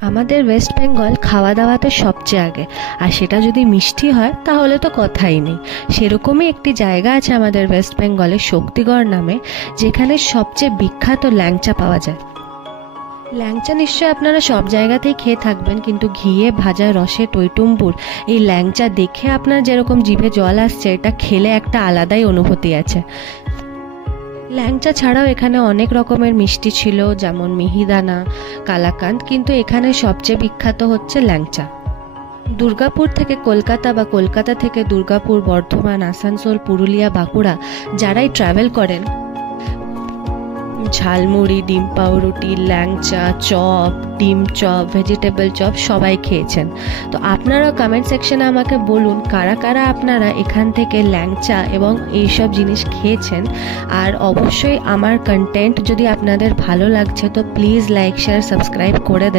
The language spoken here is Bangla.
আমাদের ওয়েস্ট বেঙ্গল খাওয়া দাওয়াতে সবচেয়ে আগে, আর সেটা যদি মিষ্টি হয় তাহলে তো কথাই নেই। সেরকমই একটি জায়গা আছে আমাদের ওয়েস্ট বেঙ্গলে, শক্তিগড় নামে, যেখানে সবচেয়ে বিখ্যাত ল্যাংচা পাওয়া যায়। ল্যাংচা নিশ্চয়ই আপনারা সব জায়গাতেই খেয়ে থাকবেন, কিন্তু ঘিয়ে ভাজা রসে টইটুম্বুর এই ল্যাংচা দেখে আপনার যেরকম জিভে জল আসছে, এটা খেলে একটা আলাদাই অনুভূতি আছে। ল্যাংচা ছাড়াও এখানে অনেক রকমের মিষ্টি ছিল, যেমন মিহিদানা, কালাকাঁদ, কিন্তু এখানে সবচেয়ে বিখ্যাত হচ্ছে ল্যাংচা। দুর্গাপুর থেকে কলকাতা বা কলকাতা থেকে দুর্গাপুর, বর্ধমান, আসানসোল, পুরুলিয়া, বাঁকুড়া যারাই ট্রাভেল করেন, ঝালমুড়ি, ডিম পাউরুটি, ল্যাংচা, চপ, ডিম চপ, ভেজিটেবল চপ সবাই খেয়েছেন। তো আপনারা কমেন্ট সেকশনে আমাকে বলুন কারা কারা আপনারা এখান থেকে ল্যাংচা এবং এইসব জিনিস খেয়েছেন। আর অবশ্যই আমার কন্টেন্ট যদি আপনাদের ভালো লাগছে তো প্লিজ লাইক, শেয়ার, সাবস্ক্রাইব করে দেবেন।